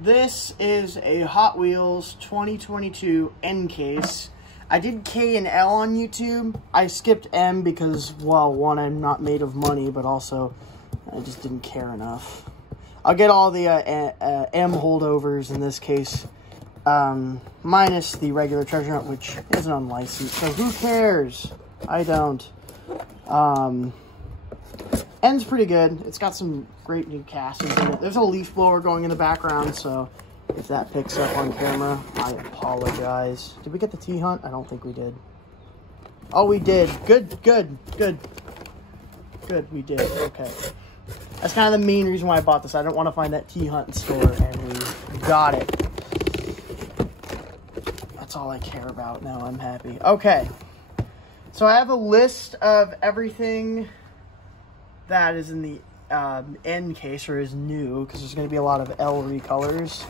This is a Hot Wheels 2022 N case. I did K and L on YouTube. I skipped M because, well, one, I'm not made of money, but also I just didn't care enough. I'll get all the M holdovers in this case, minus the regular treasure hunt, which isn't unlicensed, so who cares? I don't. N's pretty good. It's got some great new castings in it. There's a leaf blower going in the background, so if that picks up on camera, I apologize. Did we get the T-Hunt? I don't think we did. Oh, we did. Good, we did. Okay. That's kind of the main reason why I bought this. I don't want to find that T-Hunt in store, and we got it. That's all I care about now. I'm happy. Okay. So I have a list of everything that is in the N case, or is new, because there's going to be a lot of L recolors.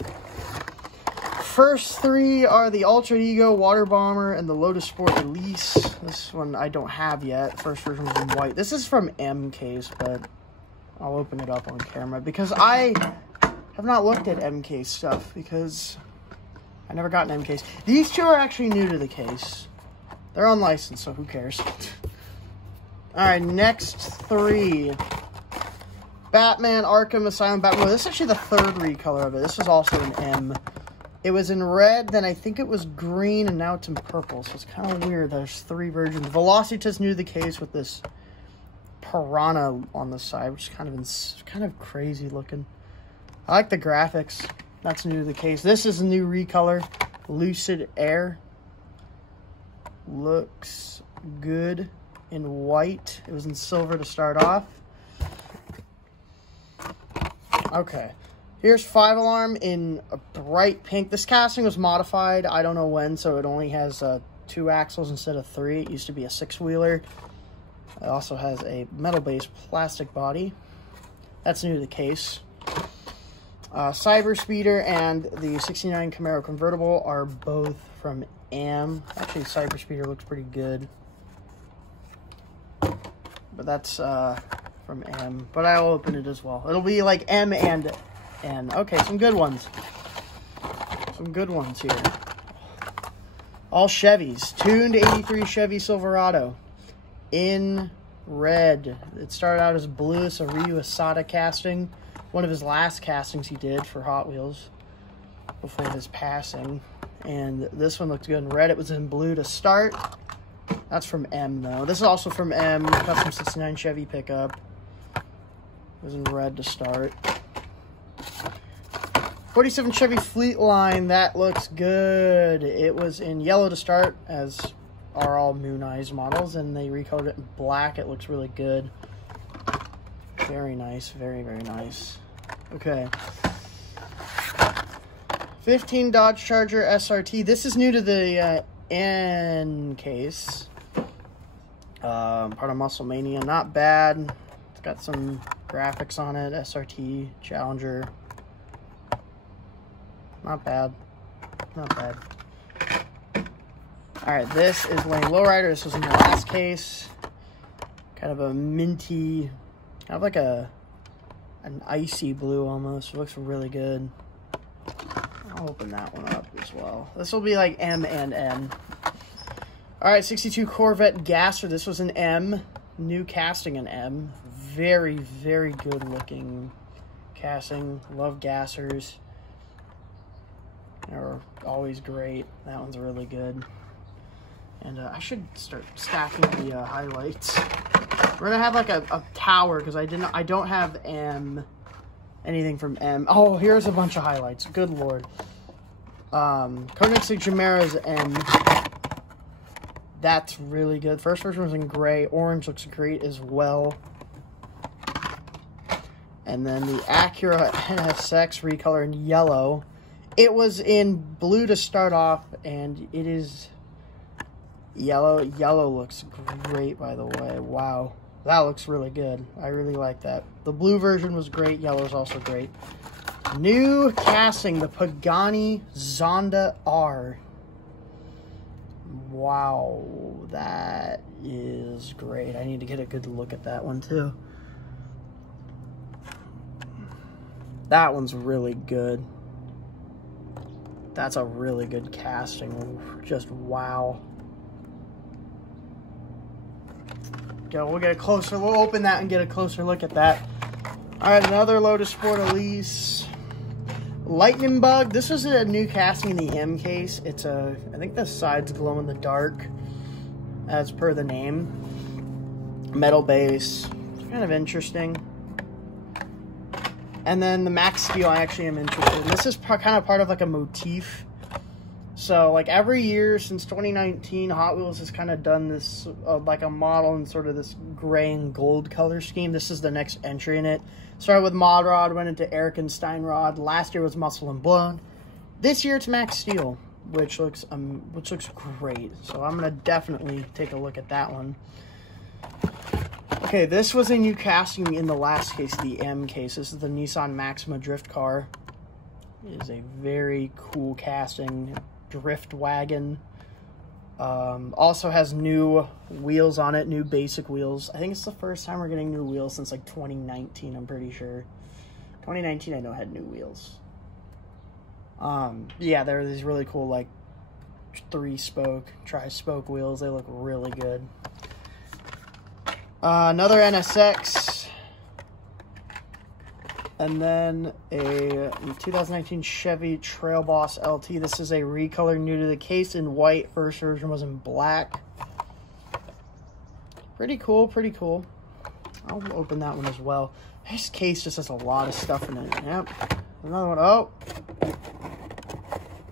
First three are the Ultra Ego, Water Bomber, and the Lotus Sport Release. This one I don't have yet. First version was in white. This is from M case, but I'll open it up on camera because I have not looked at M case stuff because I never got an M case. These two are actually new to the case. They're unlicensed, so who cares? Alright, next three. Batman Arkham Asylum Batman. This is actually the third recolor of it. This is also an M. It was in red, then I think it was green, and now it's in purple. So it's kind of weird. There's three versions. Velocitas new to the case with this piranha on the side, which is kind of crazy looking. I like the graphics. That's new to the case. This is a new recolor. Lucid Air. Looks good in white. It was in silver to start off. Okay. Here's 5 Alarm in a bright pink. This casting was modified. I don't know when, so it only has 2 axles instead of 3. It used to be a 6-wheeler. It also has a metal-based plastic body. That's new to the case. Cyber Speeder and the 69 Camaro convertible are both from M. Actually, Cyber Speeder looks pretty good. But that's from M. But I'll open it as well. It'll be like M and N. Okay, some good ones. Some good ones here. All Chevys. Tuned 83 Chevy Silverado. In red. It started out as blue. It's a Ryu Asada casting. One of his last castings he did for Hot Wheels before his passing. And this one looked good in red. It was in blue to start. That's from M, though. This is also from M. Custom 69 Chevy pickup. It was in red to start. 47 Chevy Fleet Line. That looks good. It was in yellow to start, as are all Moon Eyes models, and they recolored it in black. It looks really good. Very nice. Very, very nice. Okay. 15 Dodge Charger SRT. This is new to the N case. Part of Muscle Mania. Not bad. It's got some graphics on it. SRT, Challenger. Not bad. Not bad. Alright, this is Lane Lowrider. This was in the last case. Kind of a minty, kind of like an icy blue almost. It looks really good. I'll open that one up as well. This will be like M and N. Alright, 62 Corvette Gasser. This was an M. New casting in M. Very, very good looking casting. Love Gassers. They're always great. That one's really good. And I should start stacking the highlights. We're gonna have like a tower because I don't have M. Anything from M. Oh, here's a bunch of highlights. Good lord. Koenigsegg Chimeras M. That's really good. First version was in gray. Orange looks great as well. And then the Acura NSX recolor in yellow. It was in blue to start off, and it is yellow. Yellow looks great, by the way. Wow. That looks really good. I really like that. The blue version was great. Yellow is also great. New casting, the Pagani Zonda R. Wow, that is great. I need to get a good look at that one too. That one's really good. That's a really good casting. Just wow. We'll get a closer, we'll open that and get a closer look at that. All right, another Lotus Sport Elise. Lightning Bug. This was a new casting in the M case. It's I think the sides glow in the dark, as per the name. Metal base. It's kind of interesting. And then the Max Steel, I actually am interested in. This is kind of part of like a motif. So like every year since 2019, Hot Wheels has kind of done this like a model in sort of this gray and gold color scheme. This is the next entry in it. Started with Mod Rod, went into Erikenstein Rod. Last year was Muscle and Blood. This year it's Max Steel, which looks great. So I'm gonna definitely take a look at that one. Okay, this was a new casting in the last case, the M case. This is the Nissan Maxima drift car. It is a very cool casting. Drift wagon. Also has new wheels on it, new basic wheels. I think it's the first time we're getting new wheels since like 2019, I'm pretty sure. 2019 I know had new wheels. Yeah, they're these really cool like 3-spoke, tri-spoke wheels. They look really good. Another NSX, and then a 2019 Chevy Trail Boss LT. This is a recolor new to the case in white. First version was in black. Pretty cool, pretty cool. I'll open that one as well. This case just has a lot of stuff in it. Yep. Another one. Oh.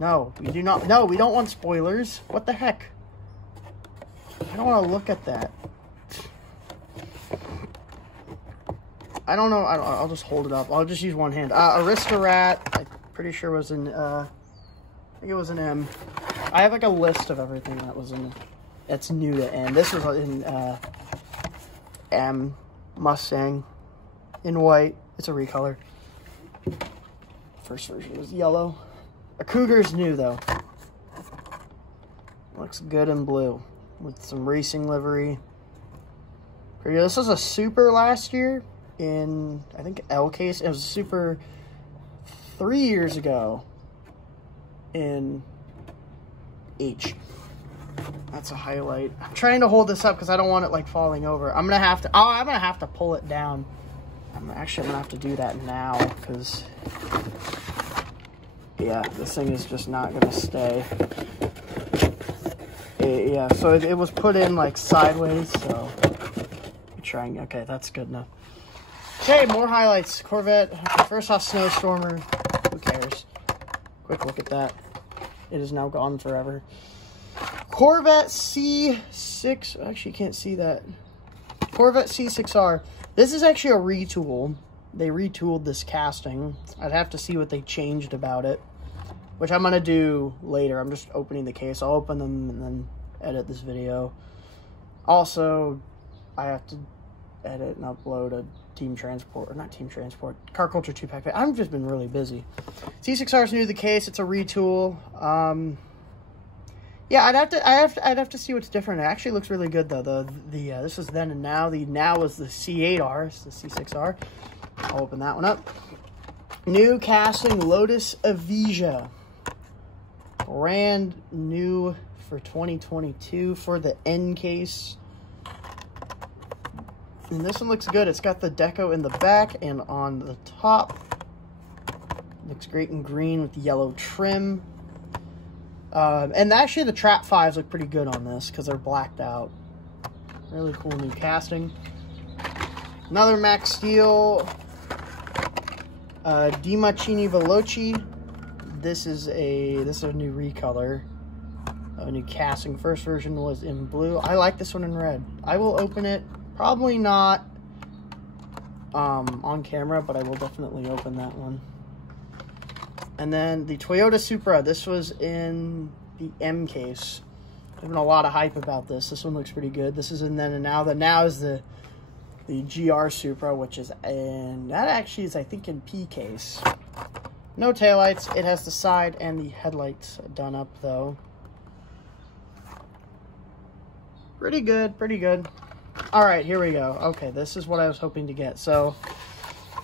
No, we do not. No, we don't want spoilers. What the heck? I don't want to look at that. I don't know. I'll just hold it up. I'll just use one hand. Aristorat, I'm pretty sure was in, I think it was an M. I have like a list of everything that was in, that's new to M. This was in M, Mustang, in white. It's a recolor. First version was yellow. A Cougar's new though. Looks good in blue with some racing livery. This was a Super last year. In, I think, L case. It was Super 3 years ago in H. That's a highlight. I'm trying to hold this up because I don't want it like falling over. I'm gonna have to pull it down. I'm gonna have to do that now because yeah, this thing is just not gonna stay. Yeah, so it was put in like sideways, so trying. Okay, that's good enough. Okay, more highlights. Corvette. First off, Snowstormer. Who cares? Quick look at that. It is now gone forever. Corvette C6. Actually, you can't see that. Corvette C6R. This is actually a retool. They retooled this casting. I'd have to see what they changed about it, which I'm going to do later. I'm just opening the case. I'll open them and then edit this video. Also, I have to edit and upload a Team Transport, or not Team Transport, Car Culture 2-pack. I've just been really busy. C6R is new to the case. It's a retool. Yeah, I'd have to see what's different. It actually looks really good though. This was then and now. The now is the C8R. It's the C6R. I'll open that one up. New casting Lotus Evija. Brand new for 2022 for the N case. And this one looks good. It's got the deco in the back and on the top. Looks great in green with yellow trim. And actually the Trap 5s look pretty good on this because they're blacked out. Really cool new casting. Another Max Steel. DiMacchini Veloci. This is a new recolor. A new casting. First version was in blue. I like this one in red. I will open it. Probably not on camera, but I will definitely open that one. And then the Toyota Supra. This was in the M case. There's been a lot of hype about this. This one looks pretty good. This is in then and now. The now is the GR Supra, which is in, that actually is, I think, in P case. No taillights. It has the side and the headlights done up, though. Pretty good, pretty good. All right, here we go. Okay, this is what I was hoping to get. So,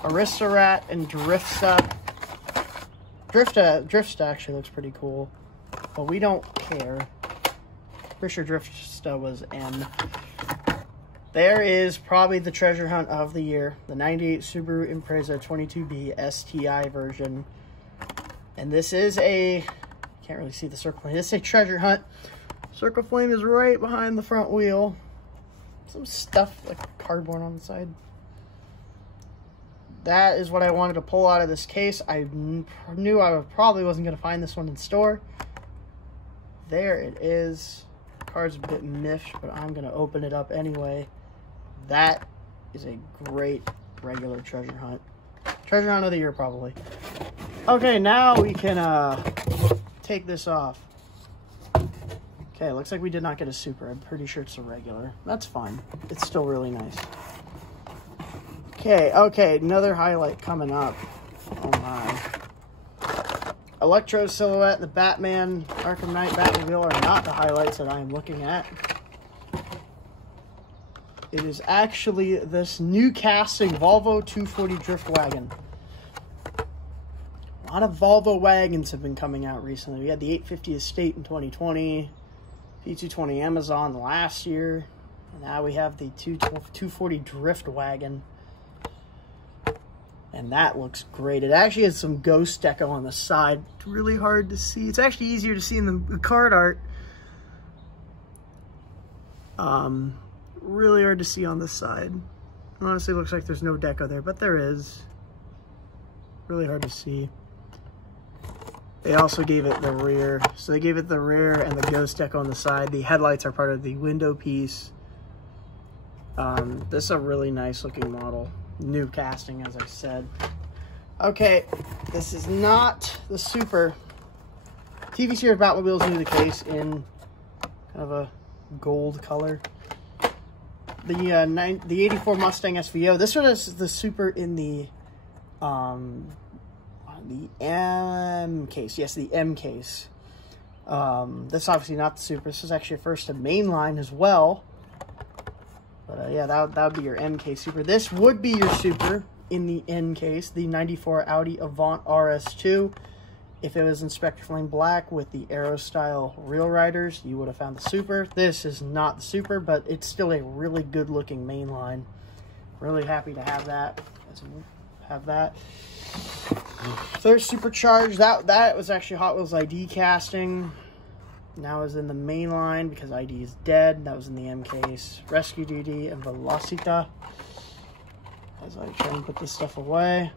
Aristorat and Drift Stuff. Driftsta actually looks pretty cool, but we don't care. Pretty sure Driftsta was M. There is probably the treasure hunt of the year, the 98 Subaru Impreza 22B STI version. And this is a, can't really see the circle flame. This is a treasure hunt. Circle flame is right behind the front wheel. Some stuff like cardboard on the side. That is what I wanted to pull out of this case. I knew I probably wasn't going to find this one in store. There it is. The card's a bit miffed, but I'm going to open it up anyway. That is a great regular treasure hunt. Treasure hunt of the year, probably. Okay, now we can take this off. Okay, looks like we did not get a super. I'm pretty sure it's a regular. That's fine. It's still really nice. Okay, another highlight coming up. Oh my. Electro silhouette and the Batman Arkham Knight Batmobile are not the highlights that I'm looking at. It is actually this new casting Volvo 240 Drift Wagon. A lot of Volvo wagons have been coming out recently. We had the 850 Estate in 2020, P220 Amazon last year, and now we have the 240 Drift Wagon. And that looks great. It actually has some ghost deco on the side. It's really hard to see. It's actually easier to see in the card art. Really hard to see on this side. Honestly, looks like there's no deco there, but there is. Really hard to see. They also gave it the rear. So they gave it the rear and the ghost deco on the side. The headlights are part of the window piece. This is a really nice looking model. New casting, as I said. Okay, this is not the Super. TV series Batmobile is new to the case in kind of a gold color. The 84 Mustang SVO. This one is the Super in the M case. Yes, the M case. This is obviously not the Super. This is actually a first to mainline as well. But yeah, that would be your M case Super. This would be your Super in the N case, the 94 Audi Avant RS2. If it was in Spectre Flame Black with the Aero style Real Riders, you would have found the Super. This is not the Super, but it's still a really good looking mainline. Really happy to have that. Third Supercharged. That was actually Hot Wheels ID casting. Now is in the main line because ID is dead. That was in the M case. Rescue Duty and Velocita. As I try and put this stuff away.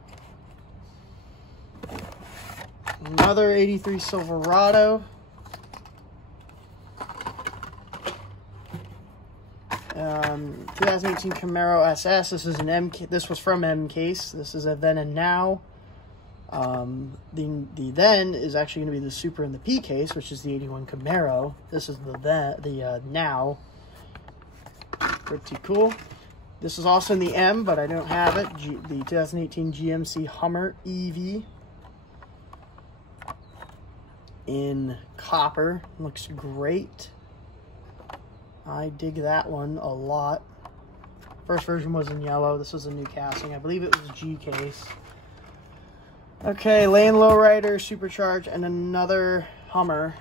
Another 83 Silverado. 2018 Camaro SS. This is an M. This was from M case. This is a then and now. The then is actually going to be the Super in the P case, which is the 81 Camaro. This is the now. Pretty cool. This is also in the M, but I don't have it. The 2018 GMC Hummer EV in copper. Looks great. I dig that one a lot. First version was in yellow. This was a new casting. I believe it was G case. Okay, Lane Lowrider, Supercharged, and another Hummer.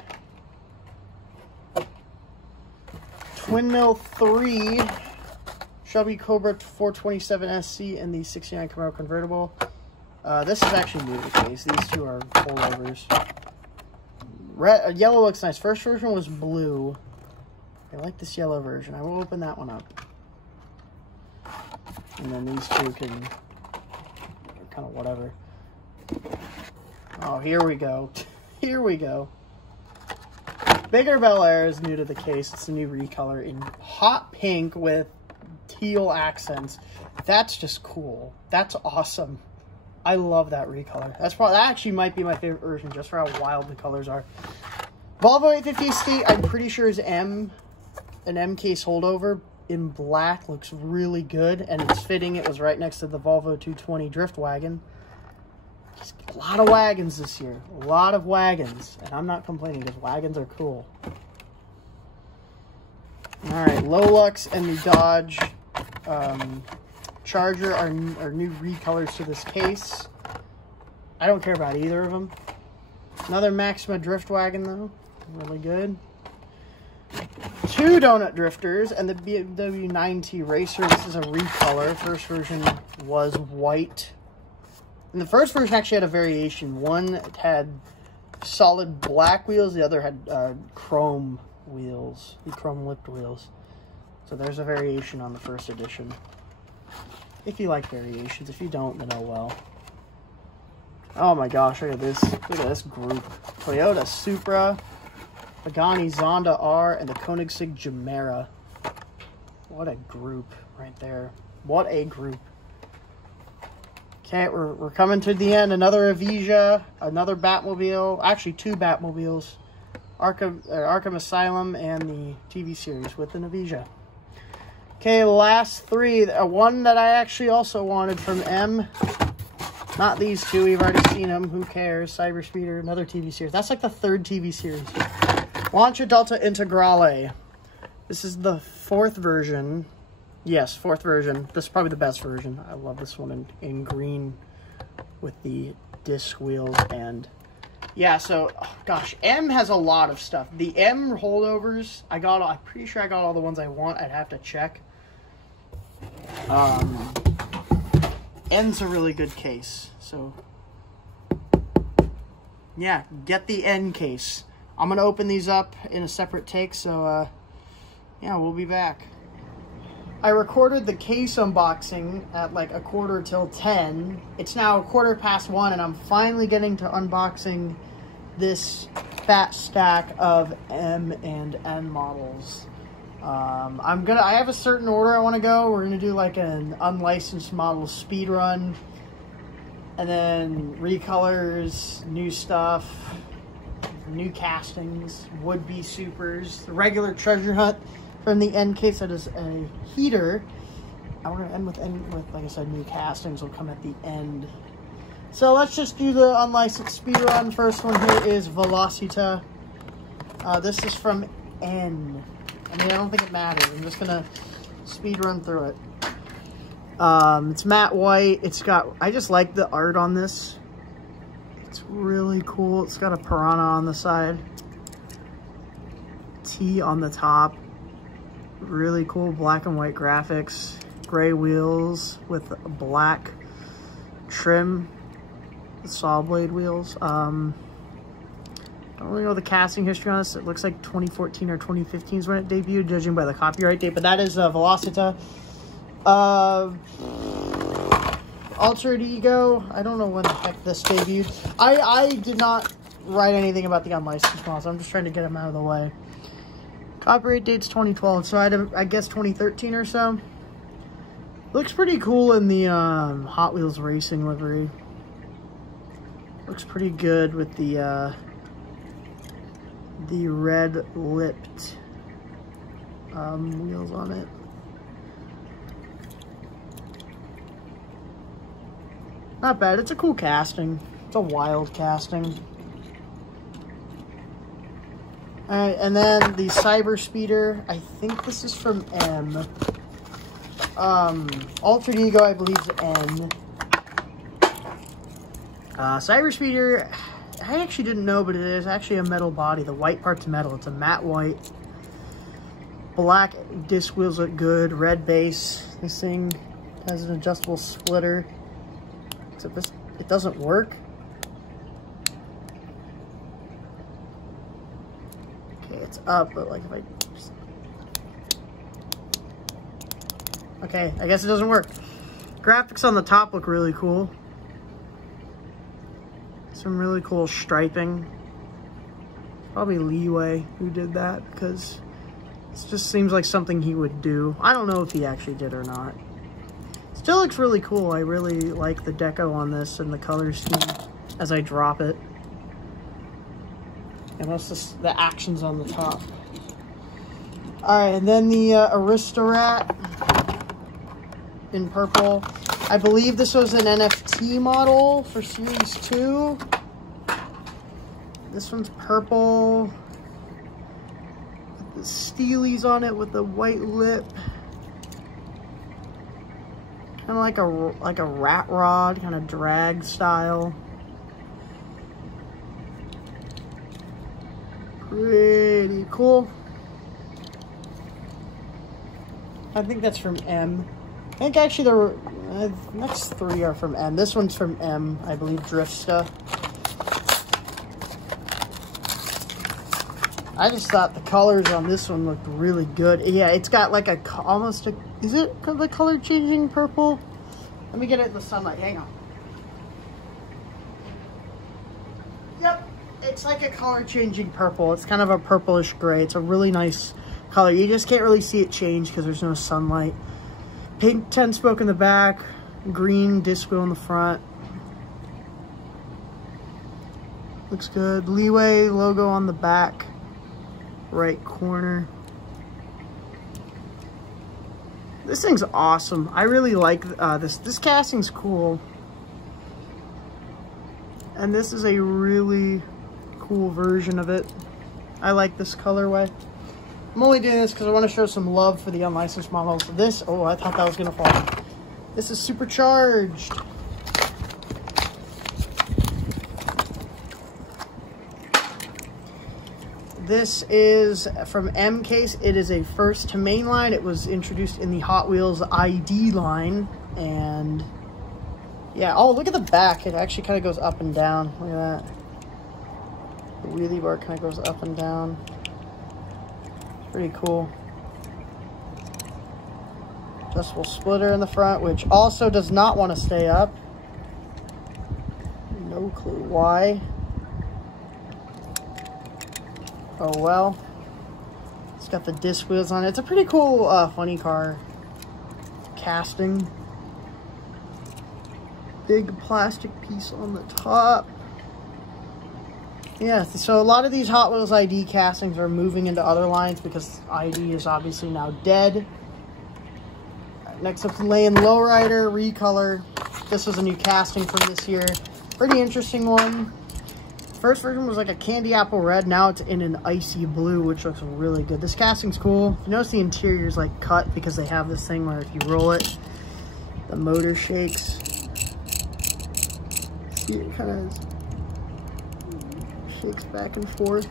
Twin Mill 3, Shelby Cobra 427 SC, and the 69 Camaro convertible. This is actually new to the case. These two are pullovers. Yellow looks nice. First version was blue. I like this yellow version. I will open that one up. And then these two can kind of whatever. Oh, here we go. Here we go. Bigger Bel Air is new to the case. It's a new recolor in hot pink with teal accents. That's just cool. That's awesome. I love that recolor. That actually might be my favorite version just for how wild the colors are. Volvo 850 Estate, I'm pretty sure is an M case holdover in black. Looks really good, and it's fitting. It was right next to the Volvo 220 Drift Wagon. Just a lot of wagons this year. A lot of wagons. And I'm not complaining because wagons are cool. Alright, Lolux and the Dodge Charger are new recolors to this case. I don't care about either of them. Another Maxima Drift Wagon, though. Really good. 2 Donut Drifters and the BMW 9T Racer. This is a recolor. First version was white. And the first version actually had a variation. One had solid black wheels. The other had chrome wheels. The chrome-lipped wheels. So there's a variation on the first edition. If you like variations. If you don't, then oh well. Oh my gosh, look at this. Look at this group. Toyota Supra, Pagani Zonda R, and the Koenigsegg Gemera. What a group right there. What a group. Okay, we're coming to the end. Another Avija, another Batmobile. Actually, 2 Batmobiles. Arkham Asylum and the TV series with an Avija. Okay, last 3. One that I actually also wanted from M. Not these 2. We've already seen them. Who cares? Cyber Speeder, another TV series. That's like the 3rd TV series. Lancia Delta Integrale. This is the 4th version. Yes, 4th version. This is probably the best version. I love this one in green with the disc wheels. And yeah, so, oh gosh, M has a lot of stuff. The M holdovers, I'm pretty sure I got all the ones I want. I'd have to check. N's a really good case, so yeah, get the N case. I'm gonna open these up in a separate take, so yeah, we'll be back. I recorded the case unboxing at like 10:15. It's now 1:15, and I'm finally getting to unboxing this fat stack of M and N models. I have a certain order I want to go. We're going to do like an unlicensed model speed run, and then recolors, new stuff, new castings, would-be supers, the regular treasure hunt from the end case that is a heater. I want to end with, like I said, new castings will come at the end. So let's just do the unlicensed speed run. First one here is Velocita. This is from N. I mean, I don't think it matters. I'm just gonna speed run through it. It's matte white. It's got, I just like the art on this. It's really cool. It's got a piranha on the side, T on the top. Really cool black and white graphics. Gray wheels with black trim. Saw blade wheels. I don't really know the casting history on this. It looks like 2014 or 2015 is when it debuted, judging by the copyright date. But that is Velocita. Altered Ego. I don't know when the heck this debuted. I did not write anything about the unlicensed models. I'm just trying to get them out of the way. Copyright date's 2012, so I guess 2013 or so. Looks pretty cool in the Hot Wheels racing livery. Looks pretty good with the red-lipped wheels on it. Not bad. It's a cool casting. It's a wild casting. Alright, and then the Cyber Speeder. I think this is from M. Altered Ego, I believe, is N. Cyber Speeder, I actually didn't know, but it is actually a metal body. The white part's metal. It's a matte white. Black disc wheels look good. Red base. This thing has an adjustable splitter. Except this, it doesn't work. Okay, it's up, but like if I... Okay, I guess it doesn't work. Graphics on the top look really cool. Some really cool striping. Probably Leeway who did that, because it just seems like something he would do. I don't know if he actually did or not. Still looks really cool. I really like the deco on this and the color scheme as I drop it. And what's the actions on the top. Alright, and then the Aristorat in purple. I believe this was an NFT model for Series 2. This one's purple. The Steelies on it with the white lip. Kind of like a rat rod, kind of drag style. Pretty cool. I think that's from M. I think actually there were, next three are from M. This one's from M, I believe, Drifta. I just thought the colors on this one looked really good. Yeah, it's got like a, almost a, is it the color changing purple? Let me get it in the sunlight, hang on. Yep, it's like a color changing purple. It's kind of a purplish gray. It's a really nice color. You just can't really see it change because there's no sunlight. Pink 10-spoke in the back, green disc wheel in the front. Looks good. Leeway logo on the back, right corner. This thing's awesome. I really like this. This casting's cool. And this is a really cool version of it. I like this colorway. I'm only doing this because I want to show some love for the unlicensed models. This, oh, I thought that was going to fall. This is supercharged. This is from M Case. It is a first to main line. It was introduced in the Hot Wheels ID line. And yeah, oh, look at the back. It actually kind of goes up and down. Look at that. The wheelie bar kind of goes up and down. Pretty cool. Adjustable splitter in the front, which also does not want to stay up. No clue why. Oh well. It's got the disc wheels on it. It's a pretty cool funny car casting. Big plastic piece on the top. Yeah, so a lot of these Hot Wheels ID castings are moving into other lines because ID is obviously now dead. Next up, Lane Lowrider Recolor. This was a new casting from this year. Pretty interesting one. First version was like a candy apple red. Now it's in an icy blue, which looks really good. This casting's cool. You notice the interior is like cut because they have this thing where if you roll it, the motor shakes. See, it kind of shakes back and forth.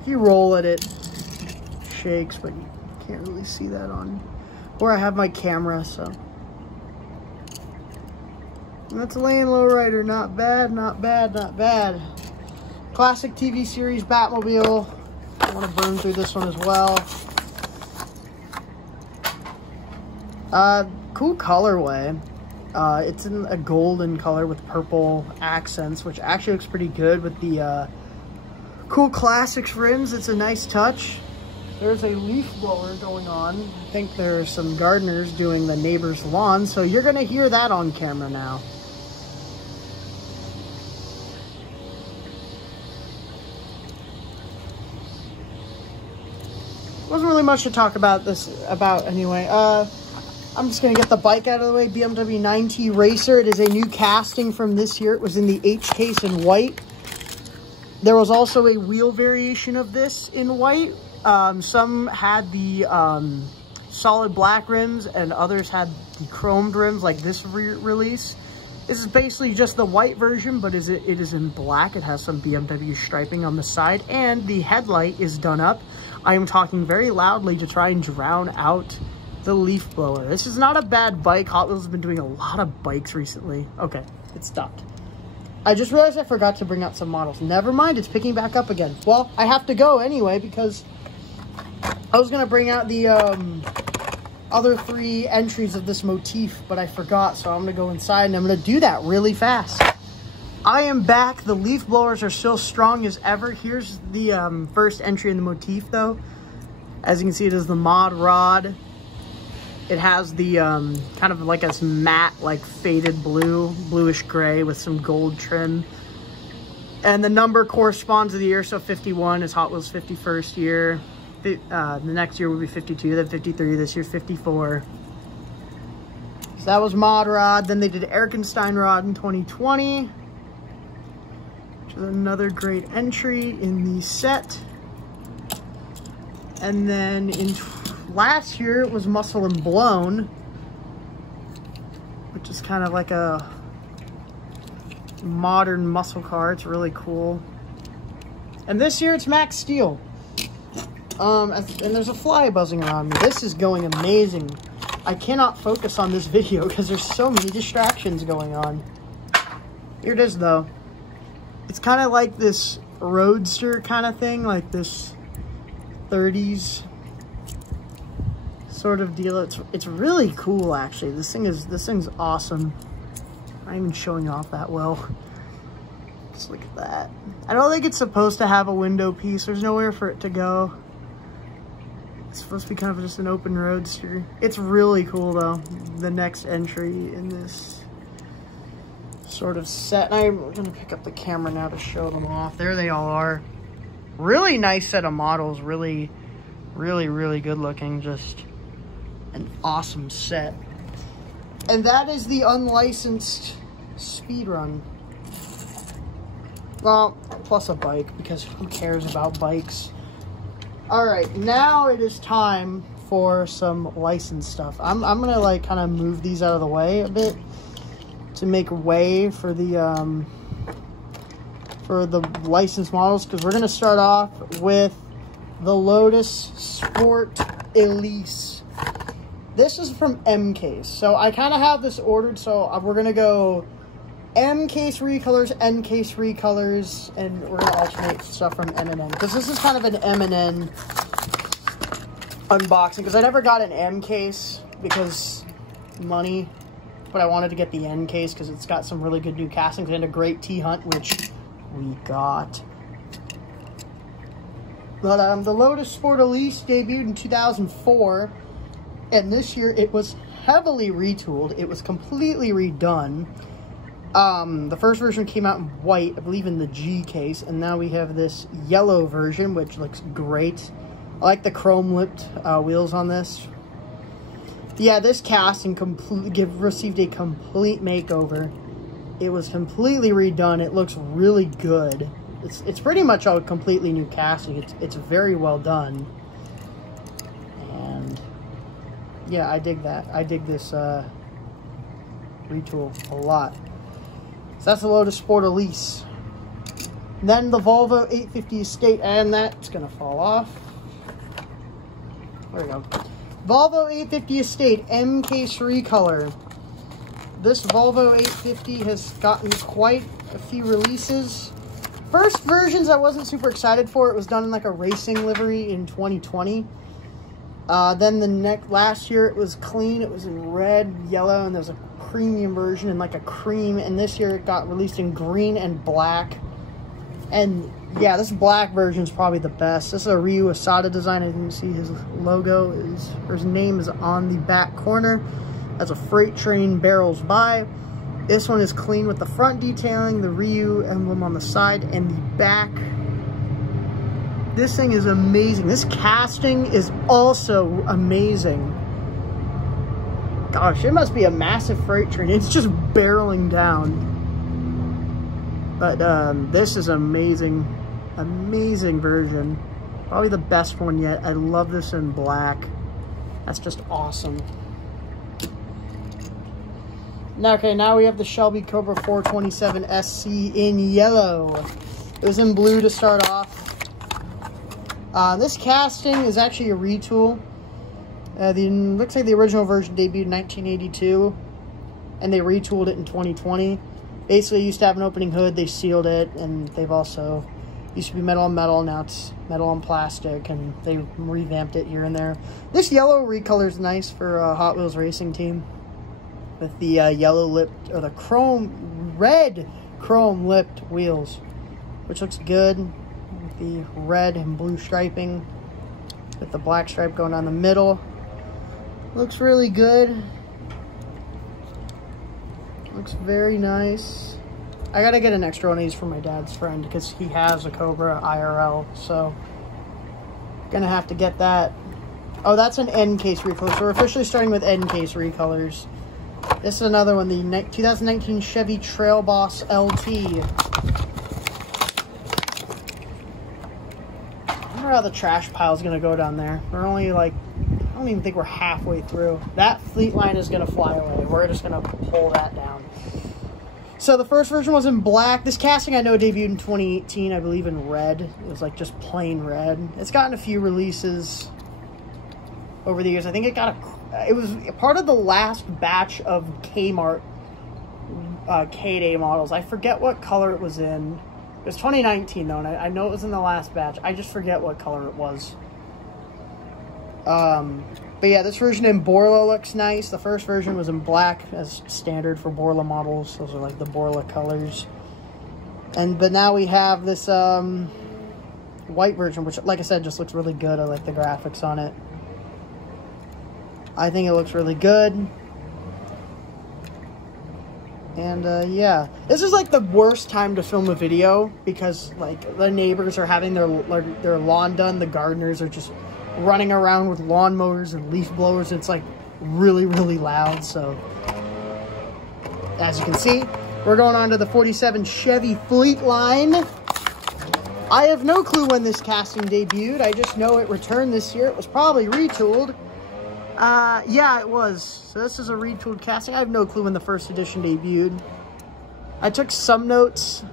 If you roll it, it shakes, but you can't really see that on where I have my camera, so. And that's a Lane Lowrider. Not bad, not bad, not bad. Classic TV series Batmobile. I want to burn through this one as well. Cool colorway. It's in a golden color with purple accents, which actually looks pretty good with the cool classics rims. It's a nice touch. There's a leaf blower going on. I think there's some gardeners doing the neighbor's lawn, so you're gonna hear that on camera now. Wasn't really much to talk about anyway. I'm just gonna get the bike out of the way. BMW 9T Racer. It is a new casting from this year. It was in the H case in white. There was also a wheel variation of this in white. Some had the solid black rims and others had the chromed rims like this release. This is basically just the white version, but it is in black. It has some BMW striping on the side and the headlight is done up. I am talking very loudly to try and drown out the leaf blower. This is not a bad bike. Hot Wheels has been doing a lot of bikes recently. Okay, it stopped. I just realized I forgot to bring out some models. Never mind, it's picking back up again. Well, I have to go anyway because I was going to bring out the other 3 entries of this motif, but I forgot, so I'm going to go inside and I'm going to do that really fast. I am back. The leaf blowers are still strong as ever. Here's the first entry in the motif, though. As you can see, it is the mod rod. It has the kind of like a matte, like faded bluish gray with some gold trim. And the number corresponds to the year, so 51 is Hot Wheels' 51st year. The next year will be 52, then 53, this year 54. So that was mod rod. Then they did Erkenstein rod in 2020. Which is another great entry in the set. And then in last year it was Muscle and Blown, which is kind of like a modern muscle car. It's really cool. And this year it's Max Steel. And there's a fly buzzing around me. This is going amazing. I cannot focus on this video because there's so many distractions going on. Here it is though. It's kind of like this roadster kind of thing, like this 30s sort of deal. It's really cool actually. This thing's awesome. Not even showing off that well. Just look at that. I don't think it's supposed to have a window piece. There's nowhere for it to go. It's supposed to be kind of just an open roadster. It's really cool though. The next entry in this sort of set. And I'm gonna pick up the camera now to show them off. There they all are. Really nice set of models. Really good looking. Just an awesome set. And that is the unlicensed speed run. Well, plus a bike, because who cares about bikes? All right, now it is time for some licensed stuff. I'm gonna like kind of move these out of the way a bit to make way for the licensed models, because we're gonna start off with the Lotus Sport Elise. This is from M Case, so I kind of have this ordered. So we're gonna go M Case Recolors, N Case Recolors, and we're gonna alternate stuff from N and N, because this is kind of an M and N unboxing, because I never got an M case because money, but I wanted to get the N case because it's got some really good new castings and a great T-Hunt, which we got. But the Lotus Sport Elise debuted in 2004, and this year it was heavily retooled. It was completely redone. The first version came out in white, I believe in the G case, and now we have this yellow version, which looks great. I like the chrome-lipped wheels on this. Yeah, this casting received a complete makeover. It was completely redone. It looks really good. It's pretty much a completely new casting. It's very well done. And yeah, I dig that. I dig this retool a lot. So that's the Lotus Sport Elise. Then the Volvo 850 Estate, and that's gonna fall off. There we go. Volvo 850 Estate M Case Recolor. This Volvo 850 has gotten quite a few releases. First versions I wasn't super excited for. It was done in like a racing livery in 2020. Then last year it was clean. It was in red, yellow, and there's a premium version in like a cream. And this year it got released in green and black. And yeah, this black version is probably the best. This is a Ryu Asada design. I didn't see his logo or his name is on the back corner. That's a freight train barrels by. This one is clean with the front detailing, the Ryu emblem on the side, and the back. This thing is amazing. This casting is also amazing. Gosh, it must be a massive freight train. It's just barreling down. But this is amazing. Amazing version. Probably the best one yet. I love this in black. That's just awesome. Okay, now we have the Shelby Cobra 427 SC in yellow. It was in blue to start off. This casting is actually a retool. Looks like the original version debuted in 1982, and they retooled it in 2020. Basically, it used to have an opening hood, they sealed it, and they've also, used to be metal on metal, now it's metal on plastic, and they revamped it here and there. This yellow recolor is nice for a Hot Wheels racing team, with the yellow lipped, or the red chrome lipped wheels, which looks good, with the red and blue striping, with the black stripe going down the middle. Looks really good. Looks very nice. I gotta get an extra one of these for my dad's friend because he has a Cobra IRL, so gonna have to get that. Oh, that's an N Case Recolor. So we're officially starting with N Case Recolors. This is another one, the 2019 Chevy Trail Boss LT. I wonder how the trash pile is gonna go down there. We're only like, I don't even think we're halfway through. That fleet line is gonna fly away. We're just gonna pull that down. So the first version was in black. This casting I know debuted in 2018, I believe in red. It was like just plain red. It's gotten a few releases over the years. I think it was part of the last batch of Kmart K-Day models. I forget what color it was in. It was 2019 though, and I know it was in the last batch. I just forget what color it was. But yeah, this version in Borla looks nice. The first version was in black, as standard for Borla models. Those are like the Borla colors. But now we have this white version, which, like I said, just looks really good. I like the graphics on it. I think it looks really good. And yeah, this is like the worst time to film a video because like the neighbors are having their lawn done. The gardeners are just running around with lawnmowers and leaf blowers. It's like really, really loud. So as you can see, we're going on to the 47 Chevy Fleet line. I have no clue when this casting debuted. I just know it returned this year. It was probably retooled. Yeah, it was. So this is a retooled casting. I have no clue when the first edition debuted. I took some notes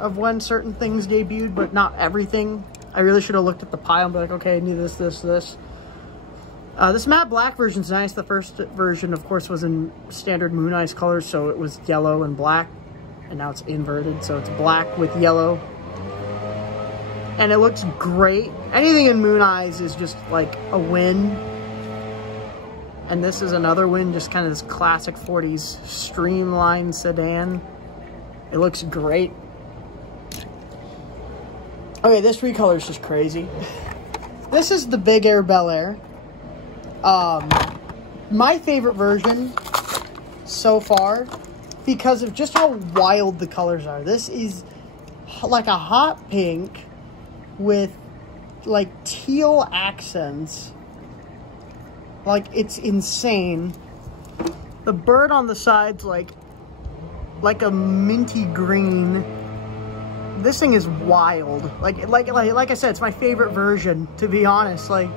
of when certain things debuted, but not everything. I really should have looked at the pile and be like, okay, I knew this, this, this. This matte black version is nice. The first version, of course, was in standard Moon Eyes colors, so it was yellow and black. And now it's inverted, so it's black with yellow. And it looks great. Anything in Moon Eyes is just like a win. And this is another win, just kind of this classic 40s streamlined sedan. It looks great. Okay, this recolor is just crazy. This is the Big Air Bel Air. My favorite version so far because of just how wild the colors are. This is like a hot pink with like teal accents. Like, it's insane. The bird on the side's like a minty green. This thing is wild. Like I said, it's my favorite version, to be honest. Like,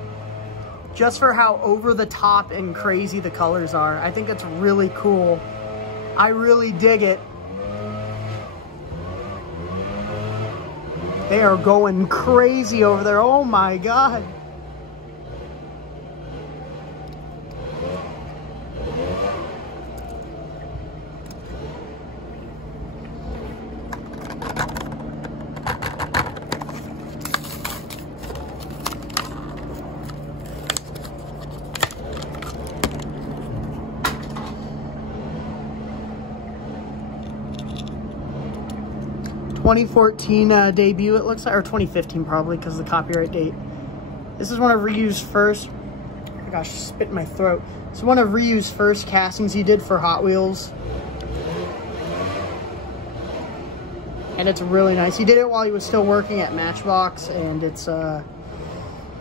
just for how over the top and crazy the colors are. I think it's really cool. I really dig it. They are going crazy over there. Oh my God. ...2014 debut, it looks like, or 2015 probably, because of the copyright date. This is one of Ryu's first, oh my gosh, spit in my throat. It's one of Ryu's first castings he did for Hot Wheels. And it's really nice. He did it while he was still working at Matchbox, and it's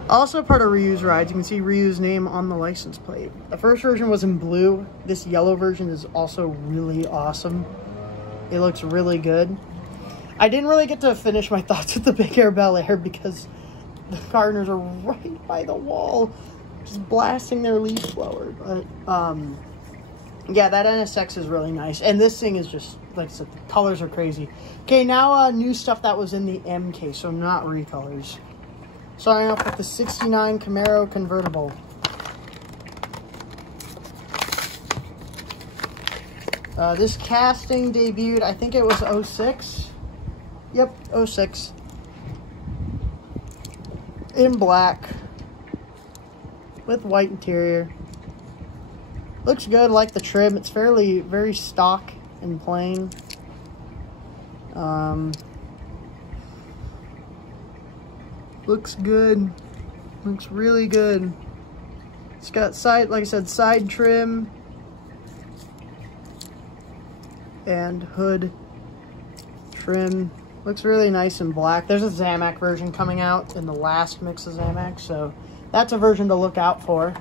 also part of Ryu's rides. You can see Ryu's name on the license plate. The first version was in blue. This yellow version is also really awesome. It looks really good. I didn't really get to finish my thoughts with the Big Air Bel Air because the gardeners are right by the wall, just blasting their leaf blower. But yeah, that NSX is really nice, and this thing is just, like I said, the colors are crazy. Okay, now new stuff that was in the MK, so not recolors. Starting off with the 69 Camaro convertible. This casting debuted, I think it was 06. Yep, 06. In black. With white interior. Looks good, like the trim. It's very stock and plain. Looks good. Looks really good. It's got side, like I said, side trim. And hood trim. Looks really nice in black. There's a Zamac version coming out in the last mix of Zamac, so that's a version to look out for.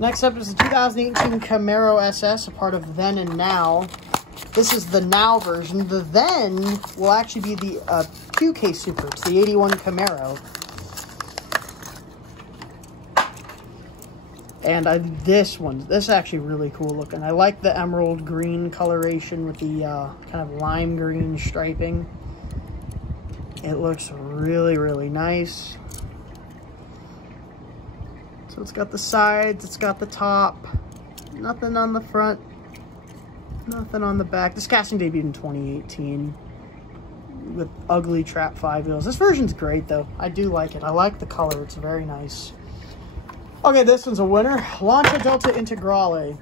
Next up is the 2018 Camaro SS, a part of Then and Now. This is the Now version. The Then will actually be the QK Super. It's the 81 Camaro. And this is actually really cool looking. I like the emerald green coloration with the kind of lime green striping. It looks really, really nice. So it's got the sides, it's got the top, nothing on the front, nothing on the back. This casting debuted in 2018 with ugly Trap 5 wheels. This version's great though. I do like it. I like the color. It's very nice. Okay, this one's a winner. Lancia Delta Integrale.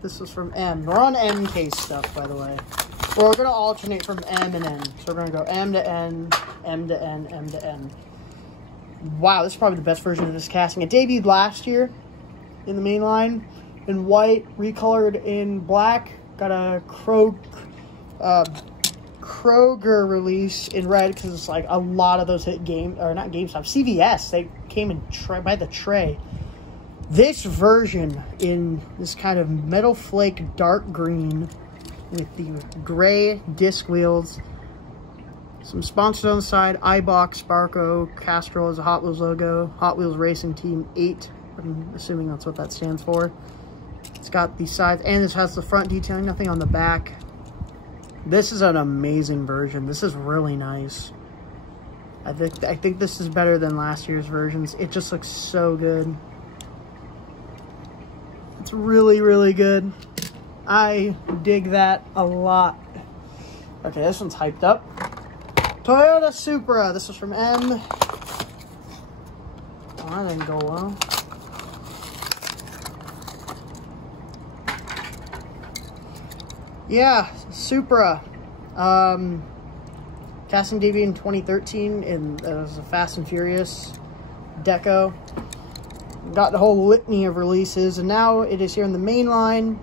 This was from M. We're on M case stuff, by the way. Well, we're going to alternate from M and N. So we're going to go M to N, M to N, M to N. Wow, this is probably the best version of this casting. It debuted last year in the main line in white, recolored in black. Got a Kroger release in red because it's like a lot of those hit game, or not GameStop, CVS. They came in by the tray. This version in this kind of metal flake dark green with the gray disc wheels, some sponsors on the side, iBox, Sparco, Castrol is a Hot Wheels logo, Hot Wheels Racing Team 8, I'm assuming that's what that stands for. It's got the sides, and this has the front detailing, nothing on the back. This is an amazing version. This is really nice. I think this is better than last year's versions. It just looks so good. It's really, really good. I dig that a lot. Okay, this one's hyped up. Toyota Supra. This is from M. Oh, that didn't go well. Yeah, Supra. Casting debuted in 2013, and it was a Fast and Furious deco. Got the whole litany of releases, and now it is here in the main line.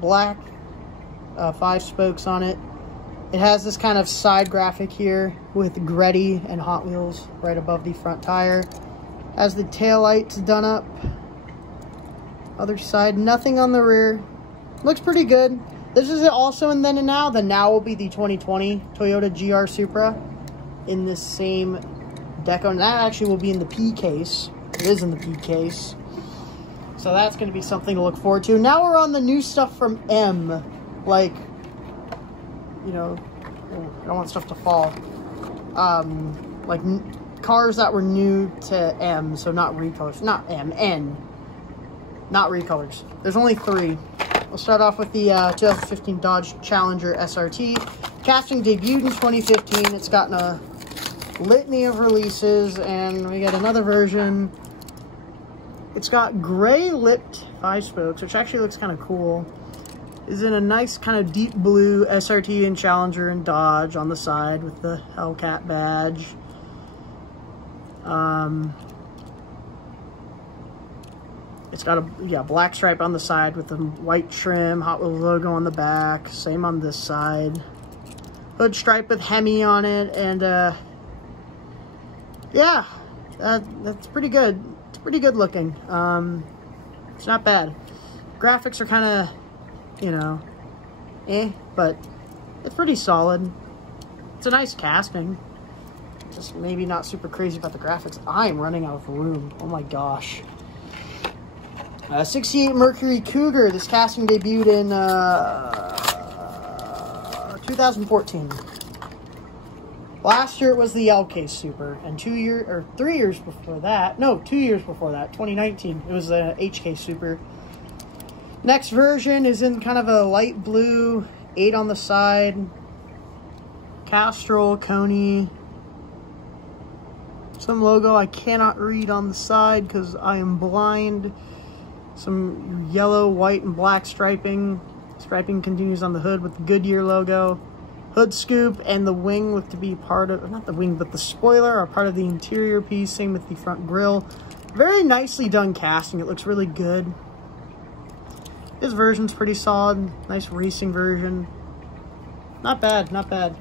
Black, 5 spokes on it. It has this kind of side graphic here with Gretty and Hot Wheels right above the front tire. Has the tail lights done up. Other side, nothing on the rear. Looks pretty good. This is also in Then and Now. The Now will be the 2020 Toyota GR Supra in this same deco. And that actually will be in the P case. It is in the P case. So that's going to be something to look forward to. Now we're on the new stuff from M. Like, you know, I don't want stuff to fall. Like cars that were new to M. So not Recolors. Not M. N. Not Recolors. There's only 3. We'll start off with the 2015 Dodge Challenger SRT. Casting debuted in 2015. It's gotten a litany of releases, and we get another version. It's got gray lipped 5 spokes, which actually looks kind of cool. Is in a nice kind of deep blue SRT and Challenger and Dodge on the side with the Hellcat badge. It's got a black stripe on the side with the white trim, Hot Wheels logo on the back. Same on this side. Hood stripe with Hemi on it, and yeah, that's pretty good. It's pretty good looking. It's not bad. Graphics are kind of, you know, but it's pretty solid. It's a nice casting. Just maybe not super crazy about the graphics. I am running out of room. Oh my gosh. 68 Mercury Cougar. This casting debuted in 2014. Last year it was the L Case Super, and 3 years before that, no, 2 years before that, 2019, it was the H Case Super. Next version is in kind of a light blue, 8 on the side, Castrol, Coney, some logo I cannot read on the side because I am blind. Some yellow, white, and black striping. Striping continues on the hood with the Goodyear logo. Hood scoop and the wing look to be part of, not the wing, but the spoiler are part of the interior piece. Same with the front grille. Very nicely done casting. It looks really good. This version's pretty solid. Nice racing version. Not bad, not bad.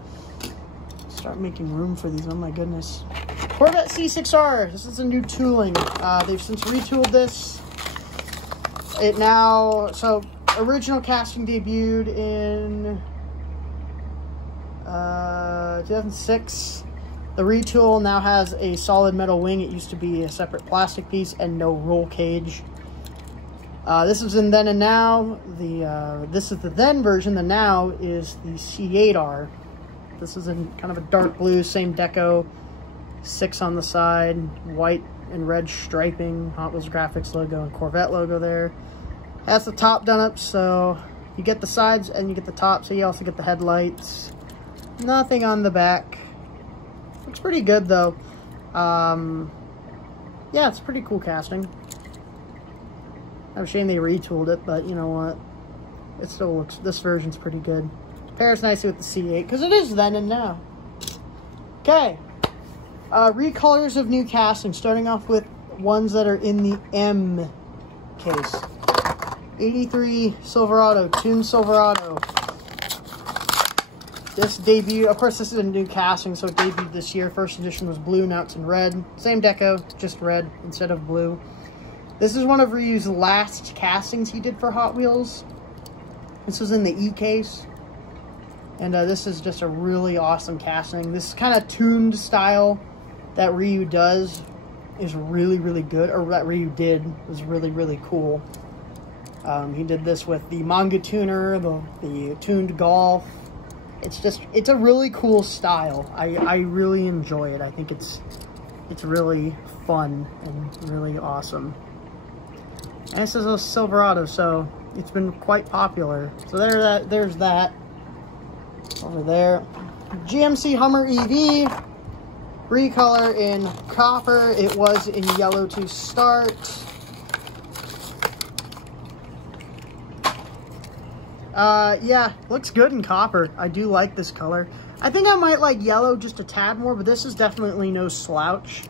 Start making room for these, oh my goodness. Corvette C6R. This is a new tooling. They've since retooled this. It now, so original casting debuted in 2006. The retool now has a solid metal wing. It used to be a separate plastic piece and no roll cage. This is in then and now. This is the then version. The now is the C8R. This is in kind of a dark blue, same deco, 6 on the side, white and red striping, Hot Wheels graphics logo and Corvette logo there. Has the top done up, so you get the sides and you get the top, so you also get the headlights. Nothing on the back. Looks pretty good though. Yeah, it's a pretty cool casting. I'm ashamed they retooled it, but you know what? It still looks, this version's pretty good. Pairs nicely with the C8, because it is then and now. Okay. Recolors of New Castings, starting off with ones that are in the M case. 83 Silverado, tuned Silverado. This debut, of course this is a new casting, so it debuted this year. First edition was blue, now it's in red. Same deco, just red instead of blue. This is one of Ryu's last castings he did for Hot Wheels. This was in the E case. And this is just a really awesome casting. This kind of tuned style that Ryu does is really, really good. Or that Ryu did was really, really cool. He did this with the manga tuner, the tuned golf. It's a really cool style. I really enjoy it. I think it's really fun and really awesome. And this is a Silverado, so it's been quite popular. So there's that. Over there. GMC Hummer EV. Recolor in copper. It was in yellow to start. Yeah, looks good in copper. I do like this color. I think I might like yellow just a tad more, but this is definitely no slouch.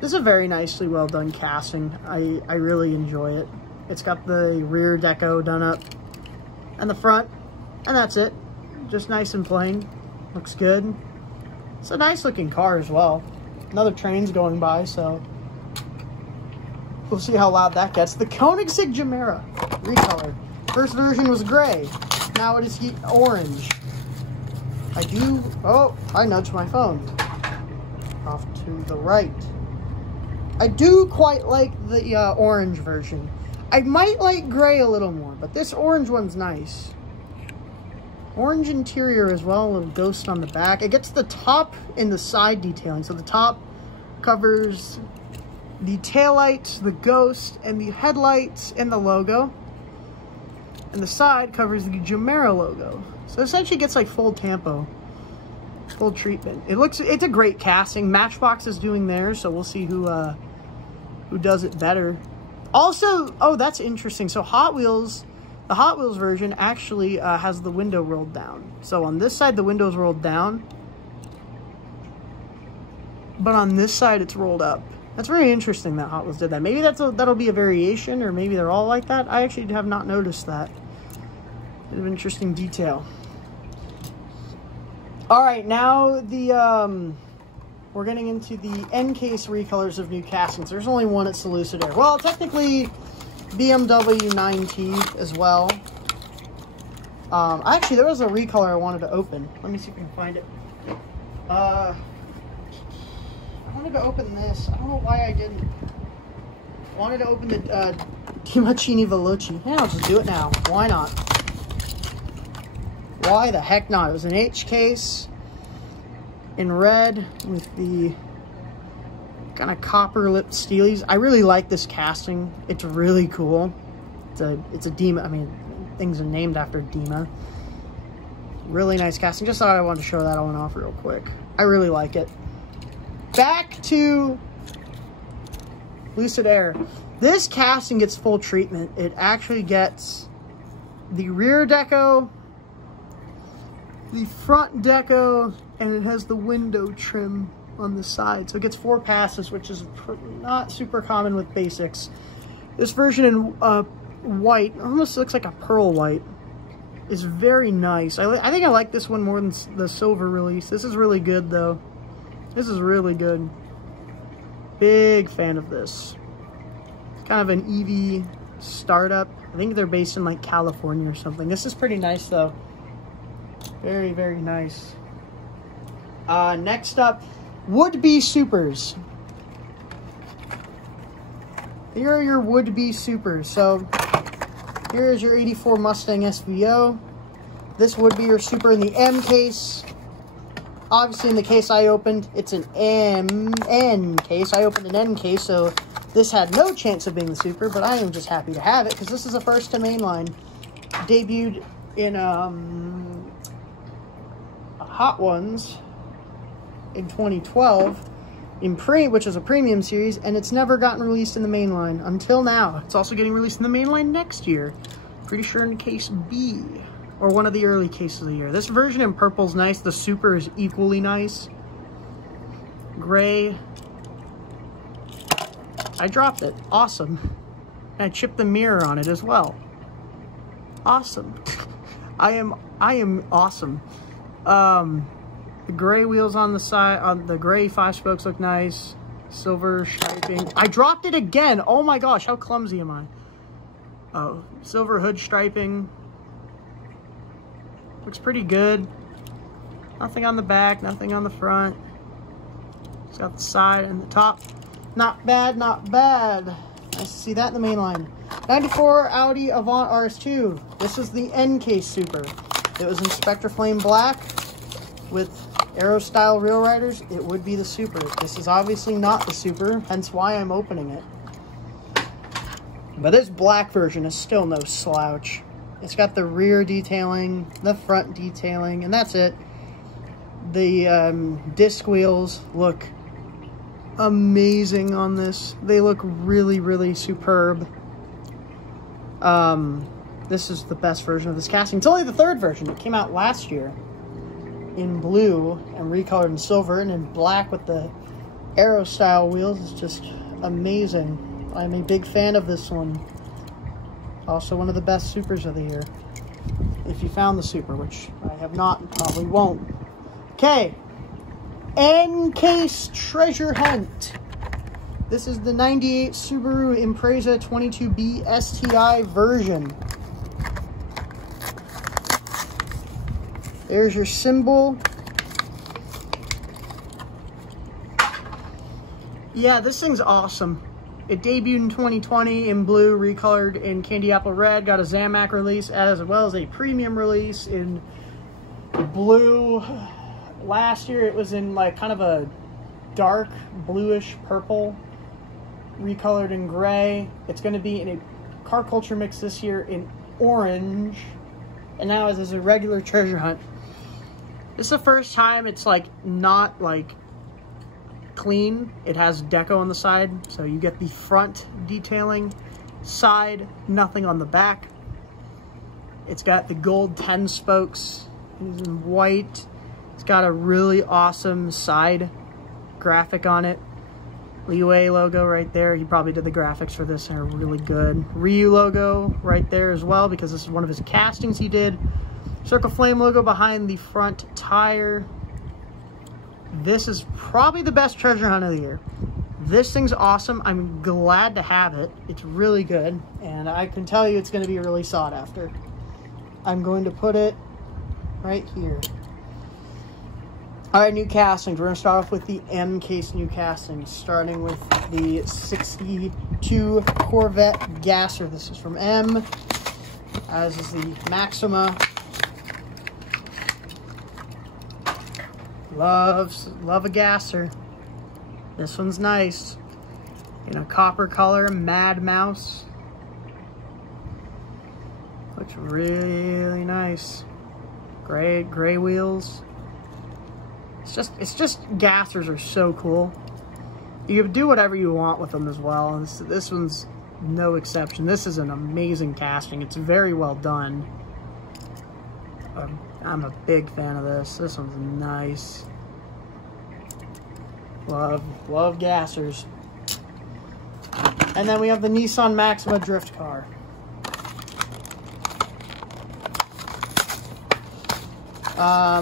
This is a very nicely well done casting. I really enjoy it. It's got the rear deco done up and the front, and that's it. Just nice and plain. Looks good. It's a nice looking car as well. Another train's going by, so we'll see how loud that gets. The Koenigsegg Gemera Recolor. First version was gray. Now it is orange. I nudged my phone. Off to the right. I do quite like the orange version. I might like gray a little more, but this orange one's nice. Orange interior as well, a little ghost on the back. It gets the top and the side detailing. So the top covers the taillights, the ghost, and the headlights, and the logo. And the side covers the Gemera logo. So it essentially gets like full tempo, full treatment. It's a great casting. Matchbox is doing theirs, so we'll see who does it better. Also, oh, that's interesting. So Hot Wheels, the Hot Wheels version actually has the window rolled down. So on this side, the window's rolled down. But on this side, it's rolled up. That's very interesting that Hot Wheels did that. Maybe that'll be a variation, or maybe they're all like that. I actually have not noticed that. Bit of interesting detail. All right, now we're getting into the N-Case Recolors of New Castings. There's only one at Lucid Air. Well, technically BMW 9T as well. Actually, there was a recolor I wanted to open. Let me see if I can find it. I wanted to open this. I don't know why I didn't. I wanted to open the Timacini Veloci. Yeah, I'll just do it now. Why not? Why the heck not? It was an H case in red with the kind of copper lip steelies. I really like this casting. It's really cool. It's a Dima. I mean, things are named after Dima. Really nice casting. Just thought I wanted to show that one off real quick. I really like it. Back to Lucid Air. This casting gets full treatment. It actually gets the rear deco, the front deco, and it has the window trim on the side. So it gets 4 passes, which is not super common with basics. This version in white, almost looks like a pearl white, is very nice. I think I like this one more than the silver release. This is really good though. This is really good. Big fan of this. It's kind of an EV startup. I think they're based in like California or something. This is pretty nice though. Very, very nice. Next up, Would-Be Supers. here are your would-be supers. So here is your 84 Mustang SVO. This would be your super in the M case. Obviously, in the case I opened, it's an N case. I opened an N case, so this had no chance of being the super, but I am just happy to have it because this is a first to mainline. Debuted in Hot Ones in 2012, which is a premium series, and it's never gotten released in the mainline until now. It's also getting released in the mainline next year. Pretty sure in case B, or one of the early cases of the year. This version in purple is nice. The super is equally nice. Gray. I dropped it. Awesome. And I chipped the mirror on it as well. Awesome. I am awesome. The gray wheels on the side, on the gray 5 spokes look nice. Silver striping. I dropped it again. Oh my gosh, how clumsy am I? Oh, silver hood striping. Looks pretty good. Nothing on the back, nothing on the front. It's got the side and the top. Not bad, not bad. Nice to see that in the main line. 94 Audi Avant RS2. This is the N case super. It was in Spectre Flame Black with Aero style Real Riders. It would be the super. This is obviously not the super, hence why I'm opening it. But this black version is still no slouch. It's got the rear detailing, the front detailing, and that's it. The disc wheels look amazing on this. They look really, really superb. This is the best version of this casting. It's only the 3rd version. It came out last year in blue and recolored in silver, and in black with the Aero style wheels. It's just amazing. I'm a big fan of this one. Also one of the best supers of the year. If you found the super, which I have not and probably won't. Okay. N case treasure hunt. This is the 98 Subaru Impreza 22B STI version. There's your symbol. Yeah, this thing's awesome. It debuted in 2020 in blue, recolored in Candy Apple Red, got a Zamac release as well as a premium release in blue. Last year it was in like kind of a dark bluish purple, recolored in gray. It's going to be in a car culture mix this year in orange, and now as a regular treasure hunt. This is the first time it's like not like clean. It has deco on the side, so you get the front detailing, side, nothing on the back. It's got the gold 10 spokes in white. It's got a really awesome side graphic on it. Leeway logo right there. He probably did the graphics for this and are really good. Ryu logo right there as well, because this is one of his castings he did. Circle Flame logo behind the front tire. This is probably the best treasure hunt of the year. This thing's awesome. I'm glad to have it. It's really good, and I can tell you it's going to be really sought after. I'm going to put it right here. All right, new castings. We're going to start off with the M case new castings, starting with the 62 Corvette Gasser. This is from M, as is the Maxima. Love a gasser. This one's nice. In a copper color, Mad Mouse. Looks really nice. Gray wheels. It's just gassers are so cool. You can do whatever you want with them as well. And this one's no exception. This is an amazing casting. It's very well done. I'm a big fan of this. This one's nice. Love gassers. And then we have the Nissan Maxima drift car.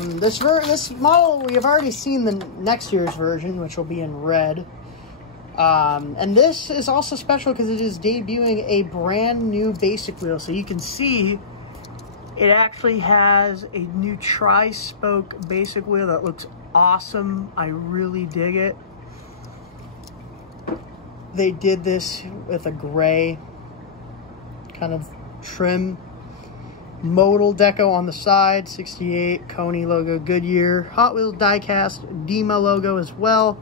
This model, we have already seen the next year's version, which will be in red. And this is also special because it is debuting a brand new basic wheel. So you can see it actually has a new tri-spoke basic wheel that looks awesome. I really dig it. they did this with a gray kind of trim. Modal deco on the side, 68, Coney logo, Goodyear, Hot Wheels diecast, Dima logo as well.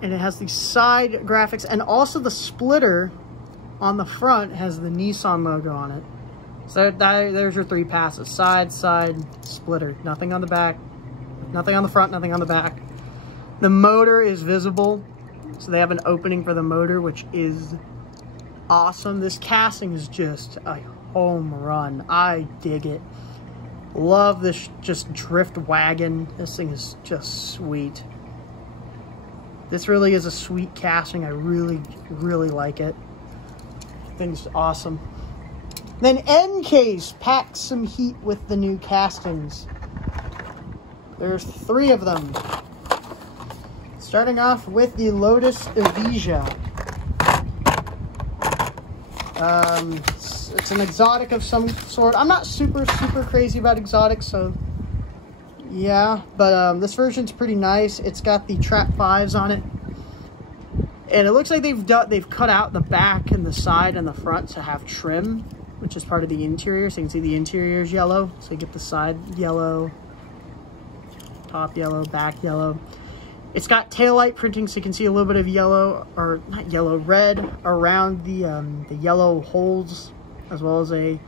And it has the side graphics, and also the splitter on the front has the Nissan logo on it. So there's your 3 passes: side, side, splitter. Nothing on the back, nothing on the front, nothing on the back. The motor is visible, so they have an opening for the motor, which is awesome. This casting is just a home run. I dig it. Love this just drift wagon. This thing is just sweet. This really is a sweet casting. I really, really like it. Thing's awesome. Then N-Case packs some heat with the new castings. There's 3 of them. Starting off with the Lotus Evija. It's an exotic of some sort. I'm not super crazy about exotics, so yeah, but this version's pretty nice. It's got the Trap 5s on it, and it looks like they've cut out the back and the side and the front to have trim, which is part of the interior. So you can see the interior is yellow, so you get the side yellow, top yellow, back yellow. It's got taillight printing, so you can see a little bit of yellow, or not yellow, red around the yellow holes, as well as a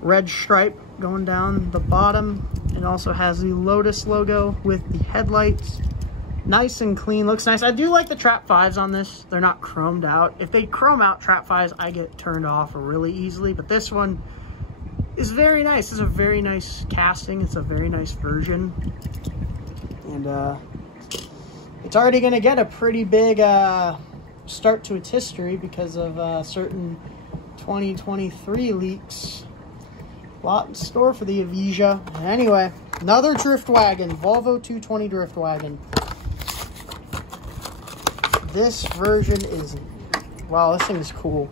red stripe going down the bottom. It also has the Lotus logo with the headlights. Nice and clean, looks nice. I do like the Trap 5s on this. They're not chromed out. If they chrome out Trap 5s, I get turned off really easily, but this one is very nice. It's a very nice casting. It's a very nice version. And it's already going to get a pretty big start to its history because of certain 2023 leaks. A lot in store for the Evija. Anyway, another drift wagon, Volvo 220 drift wagon. This version is, wow, this thing is cool.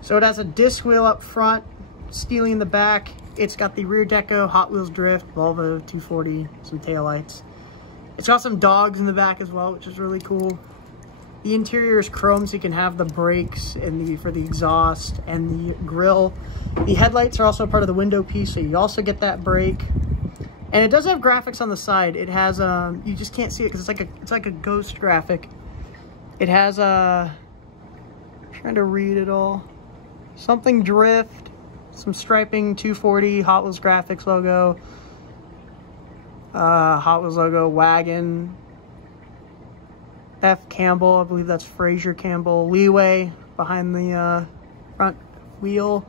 So it has a disc wheel up front, steely in the back. It's got the rear deco, Hot Wheels drift, Volvo 240, some taillights. It's got some dogs in the back as well, which is really cool. The interior is chrome, so you can have the brakes and for the exhaust and the grille. The headlights are also part of the window piece, so you also get that brake. And it does have graphics on the side. It has you just can't see it because it's like a ghost graphic. It has I'm trying to read it all. Something drift, some striping, 240, Hot Wheels graphics logo, Hot Wheels logo, wagon, F. Campbell, I believe that's Fraser Campbell, leeway behind the front wheel.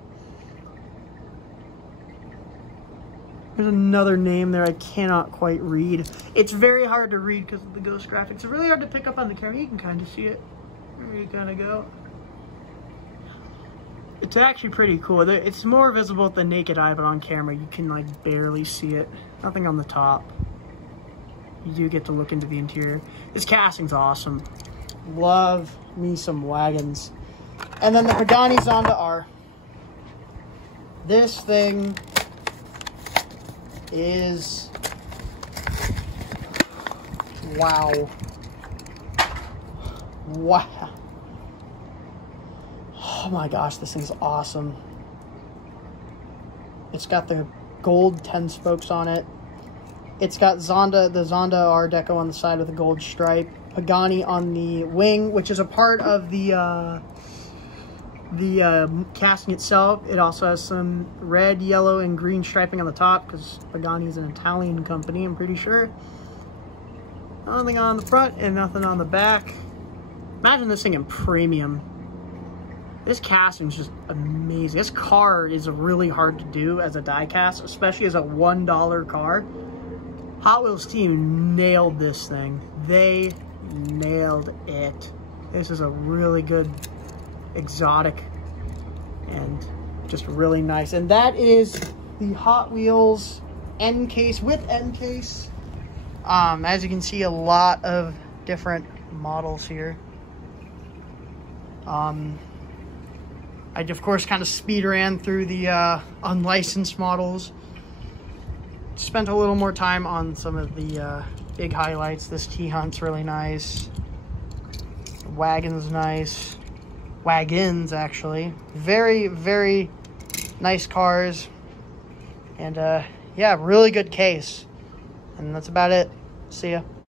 There's another name there I cannot quite read. It's very hard to read because of the ghost graphics. It's really hard to pick up on the camera. You can kind of see it. There you kind of go. It's actually pretty cool. It's more visible with the naked eye, but on camera you can like barely see it. Nothing on the top. You do get to look into the interior. This casting's awesome. Love me some wagons. And then the Pagani Zonda R. This thing is, wow. Wow. Oh my gosh, this thing's awesome. It's got the gold 10 spokes on it. It's got the Zonda R deco on the side with a gold stripe. Pagani on the wing, which is a part of the casting itself. It also has some red, yellow, and green striping on the top because Pagani is an Italian company, I'm pretty sure. Nothing on the front and nothing on the back. Imagine this thing in premium. This casting is just amazing. This car is really hard to do as a die cast, especially as a $1 car. Hot Wheels team nailed this thing. They nailed it. This is a really good exotic and just really nice. And that is the Hot Wheels N-Case with N-Case. As you can see, a lot of different models here. I, of course, kind of speed ran through the unlicensed models. Spent a little more time on some of the big highlights. This T-Hunt's really nice. wagon's nice. Wagons, actually. Very, very nice cars. And, yeah, really good case. And that's about it. See ya.